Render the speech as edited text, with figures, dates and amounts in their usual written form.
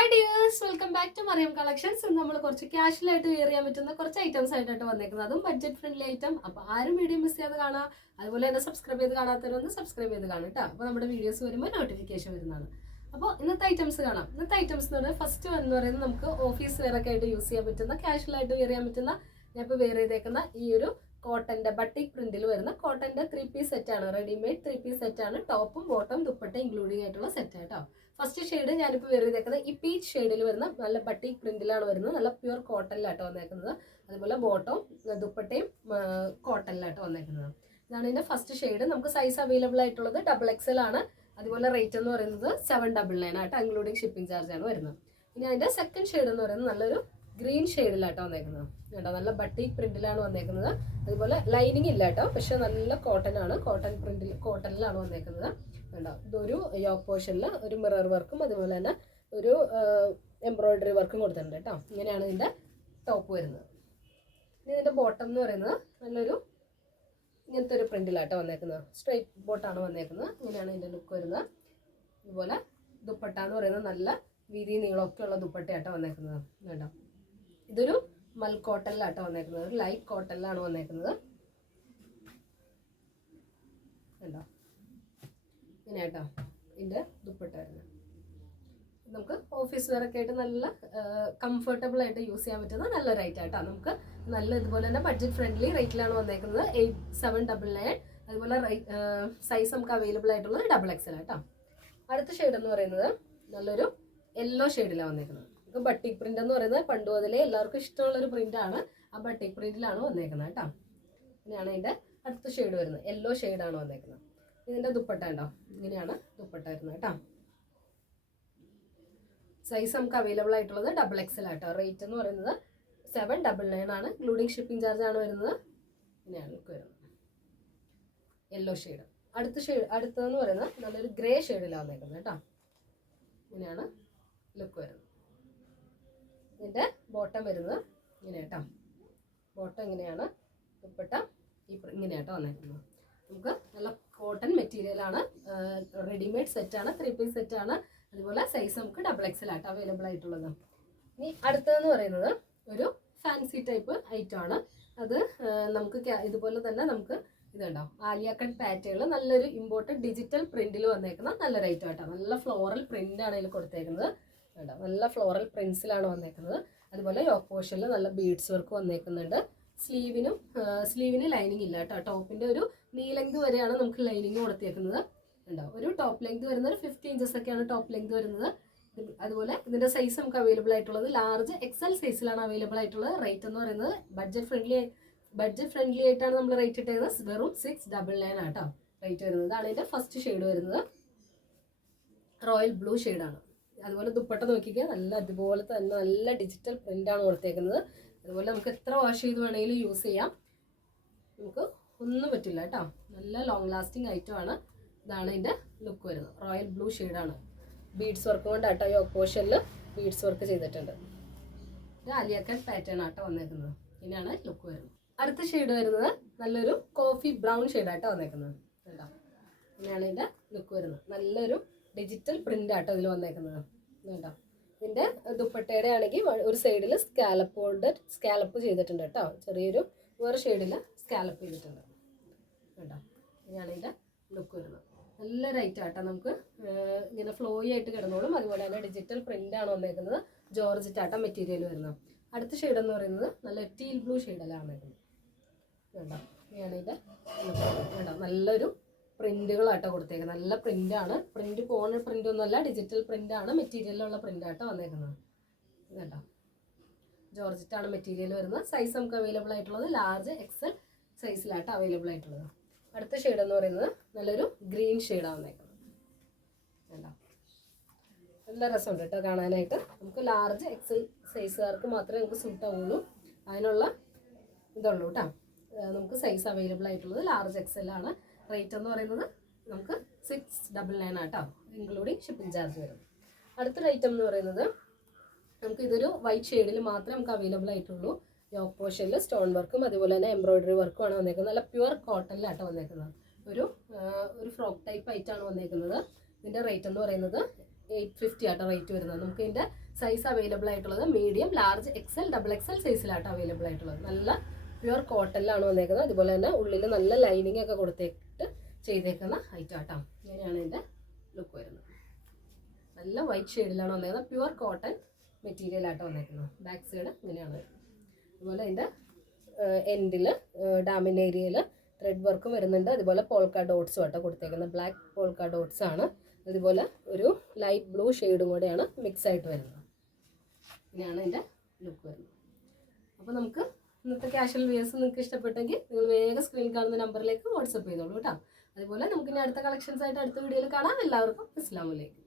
Hi dears, welcome back to Mariyam collections. നമ്മൾ കുറച്ച് ക്യാഷ്വലായിട്ട് wear ചെയ്യാൻ പറ്റുന്ന കുറച്ച് ഐറ്റംസ് ആയിട്ടാണ് വന്നേക്കുന്നത്. അതും ബഡ്ജറ്റ് ഫ്രണ്ട്ലി ഐറ്റം. അപ്പോൾ ആരും വീഡിയോ മിസ് ചെയ്യാതെ കാണാം. അതുപോലെ തന്നെ സബ്സ്ക്രൈബ് ചെയ്ത് കാണാത്തവരൊന്ന് സബ്സ്ക്രൈബ് ചെയ്ത് കാണാം കേട്ടോ. അപ്പോൾ നമ്മുടെ വീഡിയോസ് വരുമ്പോൾ നോട്ടിഫിക്കേഷൻ വരുന്നതാണ്. അപ്പോൾ ഇന്നത്തെ ഐറ്റംസ് കാണാം. ഇന്നത്തെ ഐറ്റംസ് എന്ന് പറഞ്ഞാൽ ഫസ്റ്റ് എന്ന് പറയുന്നത് നമുക്ക് ഓഫീസ് വെയർ ഒക്കെ ആയിട്ട് യൂസ് ചെയ്യാൻ പറ്റുന്ന, ക്യാഷ്വലായിട്ട് വെയർ ചെയ്യാൻ പറ്റുന്ന, ഞാൻ ഇപ്പോൾ വെയർ ചെയ്തേക്കുന്ന ഈ ഒരു കോട്ടന്റെ ബട്ടിക് പ്രിന്റിൽ വരുന്ന കോട്ടന്റെ 3 പീസ് സെറ്റ് ആണ്. റെഡിമെയ്ഡ് 3 പീസ് സെറ്റ് ആണ്. ടോപ്പും ബോട്ടം ദുപ്പട്ട ഇൻക്ലൂഡിംഗ് ആയിട്ടുള്ള സെറ്റ് കേട്ടോ. ഫസ്റ്റ് ഷെയ്ഡ് ഞാനിപ്പോൾ വെയർ ചെയ്തേക്കുന്നത് ഈ പീച്ച് ഷെയ്ഡിൽ വരുന്ന നല്ല ബട്ടിക് പ്രിന്റിലാണ് വരുന്നത്. നല്ല പ്യുർ കോട്ടണിലാട്ടോ വന്നേക്കുന്നത്. അതുപോലെ ബോട്ടവും ദുപ്പട്ടയും കോട്ടണിലാട്ടോ വന്നേക്കുന്നത്. ഇതാണ് ഇതിന്റെ ഫസ്റ്റ് ഷെയ്ഡ്. നമുക്ക് സൈസ് അവൈലബിൾ ആയിട്ടുള്ളത് XXL ആണ്. അതുപോലെ റേറ്റ് എന്ന് പറയുന്നത് 799 ആട്ടോ, ഇൻക്ലൂഡിംഗ് ഷിപ്പിംഗ് ചാർജ് ആണ് വരുന്നത്. ഇനി അതിന്റെ സെക്കൻഡ് ഷെയ്ഡ് എന്ന് പറയുന്നത് നല്ലൊരു ഗ്രീൻ ഷെയ്ഡിലാട്ടോ വന്നേക്കുന്നത് കേട്ടോ. നല്ല ബട്ടിക് പ്രിന്റിലാണ് വന്നേക്കുന്നത്. അതുപോലെ ലൈനിങ് ഇല്ല കേട്ടോ, പക്ഷെ നല്ല കോട്ടൺ ആണ്. കോട്ടണിലാണ് വന്നേക്കുന്നത് കേട്ടോ. ഇതൊരു യോക്ക് പോർഷനിൽ ഒരു മിറർ വർക്കും അതുപോലെ തന്നെ ഒരു എംബ്രോയിഡറി വർക്കും കൊടുത്തിട്ടുണ്ട് കേട്ടോ. ഇങ്ങനെയാണ് ഇതിന്റെ ടോപ്പ് വരുന്നത്. ഇനി ഇതിന്റെ ബോട്ടം എന്ന് പറയുന്നത് നല്ലൊരു ഇങ്ങനത്തെ ഒരു പ്രിന്റിലാട്ടോ വന്നേക്കുന്നത്. സ്ട്രൈറ്റ് ബോട്ടാണ് വന്നേക്കുന്നത്. ഇങ്ങനെയാണ് ഇതിന്റെ ലുക്ക് വരുന്നത്. അതുപോലെ ദുപ്പട്ട എന്ന് പറയുന്നത് നല്ല വീതി നീളമൊക്കെ ഉള്ള ദുപ്പട്ടയാട്ടോ വന്നേക്കുന്നത് കേട്ടോ. ഇതൊരു മൽ കോട്ടണിലാട്ടോ വന്നേക്കുന്നത്. ഒരു ലൈറ്റ് കോട്ടണിലാണ് വന്നേക്കുന്നത് കേട്ടോ. ഇങ്ങനെ കേട്ടോ ഇതിൻ്റെ ദുപ്പട്ട വരുന്നത്. നമുക്ക് ഓഫീസ് വെയർ ഒക്കെ ആയിട്ട് നല്ല കംഫർട്ടബിൾ ആയിട്ട് യൂസ് ചെയ്യാൻ പറ്റുന്ന നല്ലൊരു ഐറ്റം കേട്ടോ. നമുക്ക് നല്ല ഇതുപോലെ തന്നെ ബഡ്ജറ്റ് ഫ്രണ്ട്ലി റേറ്റിലാണ് വന്നേക്കുന്നത്. 799. അതുപോലെ സൈസ് നമുക്ക് അവൈലബിൾ ആയിട്ടുള്ളത് XXL കേട്ടോ. അടുത്ത ഷെയ്ഡ് എന്ന് പറയുന്നത് നല്ലൊരു യെല്ലോ ഷെയ്ഡിലാണ് വന്നേക്കുന്നത്. നമുക്ക് ബട്ടിക് പ്രിന്റ് എന്ന് പറയുന്നത് പണ്ട് മുതലേ എല്ലാവർക്കും ഇഷ്ടമുള്ളൊരു പ്രിന്റാണ്. ആ ബട്ടിക് പ്രിന്റിലാണ് വന്നേക്കുന്നത് കേട്ടോ. ഇങ്ങനെയാണ് ഇതിൻ്റെ അടുത്ത ഷെയ്ഡ് വരുന്നത്. യെല്ലോ ഷെയ്ഡാണ് വന്നേക്കുന്നത്. ഇതിൻ്റെ ദുപ്പട്ട ഉണ്ടോ, ഇങ്ങനെയാണ് ദുപ്പട്ട വരുന്നത് കേട്ടോ. സൈസ് നമുക്ക് അവൈലബിൾ ആയിട്ടുള്ളത് XXL ആട്ടോ. റേറ്റ് എന്ന് പറയുന്നത് 799 ആണ്, ഇൻക്ലൂഡിംഗ് ഷിപ്പിംഗ് ചാർജ് ആണ് വരുന്നത്. ഇങ്ങനെയാണ് ലുക്ക് വരുന്നത്. Yellow shade. അടുത്തതെന്ന് പറയുന്നത് നല്ലൊരു ഗ്രേ ഷെയ്ഡിലാണ് വന്നേക്കുന്നത് കേട്ടോ. ഇങ്ങനെയാണ് ലുക്ക് വരുന്നത്. ഇതിൻ്റെ ബോട്ടം വരുന്നത് ഇങ്ങനെ കേട്ടോ. ബോട്ടം ഇങ്ങനെയാണ്, ദുപ്പട്ട ഇങ്ങനെയാട്ടോ വന്നേക്കുന്നത്. നമുക്ക് നല്ല കോട്ടൺ മെറ്റീരിയലാണ്. റെഡിമെയ്ഡ് സെറ്റാണ്, 3 പീസ് സെറ്റാണ്. അതുപോലെ സൈസ് നമുക്ക് XXL ആട്ടോ അവൈലബിൾ ആയിട്ടുള്ളത്. ഇനി അടുത്തതെന്ന് പറയുന്നത് ഒരു ഫാൻസി ടൈപ്പ് ഐറ്റം ആണ്. അത് നമുക്ക് ഇതുപോലെ തന്നെ നമുക്ക് ഇതുണ്ടോ ആലിയ കട്ട് പാറ്റേണിൽ നല്ലൊരു ഇമ്പോർട്ടൻറ്റ് ഡിജിറ്റൽ പ്രിന്റിൽ വന്നേക്കുന്ന നല്ലൊരു ഐറ്റം ആട്ടോ. നല്ല ഫ്ലോറൽ പ്രിന്റ് ആണ് ഇതിൽ കൊടുത്തേക്കുന്നത് കേട്ടോ. നല്ല ഫ്ലോറൽ പ്രിന്റ്സിലാണ് വന്നേക്കുന്നത്. അതുപോലെ യോക്ക് പോർഷനിൽ നല്ല ബീഡ്സ് വർക്ക് വന്നേക്കുന്നുണ്ട്. സ്ലീവിന് ലൈനിങ് ഇല്ല കേട്ടോ. ടോപ്പിന്റെ ഒരു നീ ലെങ്ത് വരെയാണ് നമുക്ക് ലൈനിങ് കൊടുത്തേക്കുന്നത് ഉണ്ടോ. ഒരു ടോപ്പ് ലെങ്ത് വരുന്നത് 50 ഇഞ്ചസ് ഒക്കെയാണ് ടോപ്പ് ലെങ്ത് വരുന്നത്. അതുപോലെ ഇതിന്റെ സൈസ് നമുക്ക് അവൈലബിൾ ആയിട്ടുള്ളത് ലാർജ് XL സൈസിലാണ് അവൈലബിൾ ആയിട്ടുള്ളത്. റേറ്റ് എന്ന് പറയുന്നത് ബഡ്ജറ്റ് ഫ്രണ്ട്ലി ആയിട്ടാണ് നമ്മൾ റേറ്റ് ഇട്ടേക്കുന്നത്. വെറും 699 ആട്ടോ റേറ്റ് വരുന്നത്. ഇതാണ് ഇതിന്റെ ഫസ്റ്റ് ഷെയ്ഡ് വരുന്നത്. റോയൽ ബ്ലൂ ഷെയ്ഡാണ്. അതുപോലെ ദുപ്പട്ട നോക്കിക്കുക, നല്ല അതുപോലെ തന്നെ നല്ല ഡിജിറ്റൽ പ്രിന്റാണ് കൊടുത്തേക്കുന്നത്. അതുപോലെ നമുക്ക് എത്ര വാഷ് ചെയ്ത് വേണമെങ്കിലും യൂസ് ചെയ്യാം. നമുക്ക് ഒന്നും പറ്റില്ല കേട്ടോ. നല്ല ലോങ് ലാസ്റ്റിംഗ് ഐറ്റം ആണ്. ഇതാണ് ഇതിന്റെ ലുക്ക് വരുന്നത്. റോയൽ ബ്ലൂ ഷെയ്ഡാണ്. ബീഡ്സ് വർക്ക് കൊണ്ട് ആട്ടോ യോക്ക് പോർഷനിൽ ബീഡ്സ് വർക്ക് ചെയ്തിട്ടുണ്ട്. ഇത് ആലിയ കട്ട് പാറ്റേൺ ആട്ടോ വന്നേക്കുന്നത്. ഇങ്ങനെയാണ് ലുക്ക് വരുന്നത്. അടുത്ത ഷെയ്ഡ് വരുന്നത് നല്ലൊരു കോഫി ബ്രൗൺ ഷെയ്ഡാട്ടോ വന്നേക്കുന്നത് കേട്ടോ. ഇങ്ങനെയാണ് ഇതിന്റെ ലുക്ക് വരുന്നത്. നല്ലൊരു ഡിജിറ്റൽ പ്രിന്റ് ആട്ടോ ഇതിൽ വന്നേക്കുന്നത് കേട്ടോ. ഇതിന്റെ ദുപ്പട്ടയുടെ ആണെങ്കിൽ ഒരു സൈഡിൽ സ്കാലപ്പ് ചെയ്തിട്ടുണ്ട് കേട്ടോ. ചെറിയൊരു വേറെ ഷെയ്ഡിൽ സ്കാലപ്പ് ചെയ്തിട്ടുണ്ട് കേട്ടോ. ഇങ്ങനെയാണ് ഇതിന്റെ ലുക്ക് വരുന്നത്. നല്ലൊരു ഐറ്റം ആട്ടോ. നമുക്ക് ഇങ്ങനെ ഫ്ലോയി ആയിട്ട് കിടന്നോളും. അതുപോലെ തന്നെ ഡിജിറ്റൽ പ്രിന്റ് ആണ് വന്നേക്കുന്നത്. ജോർജറ്റ് ആട്ടോ മെറ്റീരിയൽ വരുന്നത്. അടുത്ത ഷെയ്ഡ് എന്ന് പറയുന്നത് നല്ല ടീൽ ബ്ലൂ ഷെയ്ഡിലാണ് വരുന്നത് കേട്ടോ. ഇങ്ങനെയാണ് ഇതിന്റെ കേട്ടോ. നല്ലൊരു പ്രിന്റുകളാട്ടോ കൊടുത്തേക്കുന്നത്. നല്ല പ്രിന്റാണ്. പ്രിന്റ് പോണ പ്രിന്റ് ഒന്നുമല്ല, ഡിജിറ്റൽ പ്രിന്റ് ആണ്. മെറ്റീരിയലിലുള്ള പ്രിന്റ് ആട്ടോ വന്നേക്കുന്നത് കേട്ടോ. ജോർജറ്റ് ആണ് മെറ്റീരിയൽ വരുന്നത്. സൈസ് നമുക്ക് അവൈലബിൾ ആയിട്ടുള്ളത് ലാർജ് XL സൈസിലാട്ടോ അവൈലബിൾ ആയിട്ടുള്ളത്. അടുത്ത ഷെയ്ഡ് എന്ന് പറയുന്നത് നല്ലൊരു ഗ്രീൻ ഷെയ്ഡാണ് വന്നേക്കുന്നത് കേട്ടോ. നല്ല രസമുണ്ട് കേട്ടോ കാണാനായിട്ട്. നമുക്ക് ലാർജ് XL സൈസുകാർക്ക് മാത്രമേ നമുക്ക് സൂട്ട് ആവുള്ളൂ. അതിനുള്ള ഇതുള്ളൂ കേട്ടോ. നമുക്ക് സൈസ് അവൈലബിൾ ആയിട്ടുള്ളത് ലാർജ് XL ആണ്. റേറ്റ് എന്ന് പറയുന്നത് നമുക്ക് 699 ആട്ടോ, ഇൻക്ലൂഡിങ് ഷിപ്പിംഗ് ചാർജ് വരും. അടുത്തൊരു ഐറ്റം എന്ന് പറയുന്നത് നമുക്ക് ഇതൊരു വൈറ്റ് ഷെയ്ഡിൽ മാത്രമേ നമുക്ക് അവൈലബിൾ ആയിട്ടുള്ളൂ. യോക്ക് പോർഷനിൽ സ്റ്റോൺ വർക്കും അതുപോലെ തന്നെ എംബ്രോയിഡറി വർക്കും ആണ് വന്നേക്കുന്നത്. നല്ല പ്യുവർ കോട്ടണിലാട്ടോ വന്നേക്കുന്നത്. ഒരു ഫ്രോക്ക് ടൈപ്പ് ആയിട്ടാണ് വന്നേക്കുന്നത്. ഇതിൻ്റെ റേറ്റ് എന്ന് പറയുന്നത് 850 ആട്ടോ റേറ്റ് വരുന്നത്. നമുക്ക് ഇതിൻ്റെ സൈസ് അവൈലബിൾ ആയിട്ടുള്ളത് medium, large, XL, double XL സൈസിലാട്ടോ അവൈലബിൾ ആയിട്ടുള്ളത്. നല്ല പ്യുവർ കോട്ടണിലാണ് വന്നേക്കുന്നത്. അതുപോലെ തന്നെ ഉള്ളിൽ നല്ല ലൈനിങ് ഒക്കെ കൊടുത്തിട്ട് ചെയ്തേക്കുന്ന ഐറ്റം ആട്ടോ. ഇങ്ങനെയാണ് ഇതിൻ്റെ ലുക്ക് വരുന്നത്. നല്ല വൈറ്റ് ഷെയ്ഡിലാണ് വന്നേക്കുന്നത്. പ്യുവർ കോട്ടൺ മെറ്റീരിയൽ ആട്ടോ വന്നേക്കുന്നത്. ബാക്ക് സൈഡ് ഇങ്ങനെയാണ് വരുന്നത്. അതുപോലെ അതിൻ്റെ എൻഡിൽ ഡാമിൻ്റെ ഏരിയയിൽ ത്രെഡ് വർക്കും വരുന്നുണ്ട്. അതുപോലെ പോൾക്ക ഡോട്ട്സും ആട്ടോ കൊടുത്തേക്കുന്നത്. ബ്ലാക്ക് പോൾക്ക ഡോട്ട്സ് ആണ്. അതുപോലെ ഒരു ലൈറ്റ് ബ്ലൂ ഷെയ്ഡും കൂടെയാണ് മിക്സ് ആയിട്ട് വരുന്നത്. ഇങ്ങനെയാണ് ഇതിൻ്റെ ലുക്ക് വരുന്നത്. അപ്പോൾ നമുക്ക് ഇന്നത്തെ കാഷ്വൽ വിയേഴ്സ് നിങ്ങൾക്ക് ഇഷ്ടപ്പെട്ടെങ്കിൽ നിങ്ങൾ വേഗം സ്ക്രീനിൽ കാണുന്ന നമ്പറിലേക്ക് വാട്സപ്പ് ചെയ്തോളൂ കേട്ടോ. അതുപോലെ നമുക്ക് ഇനി അടുത്ത കളക്ഷൻസ് ആയിട്ട് അടുത്ത വീഡിയോയിൽ കാണാം. എല്ലാവർക്കും അസ്സലാമു അലൈക്കും.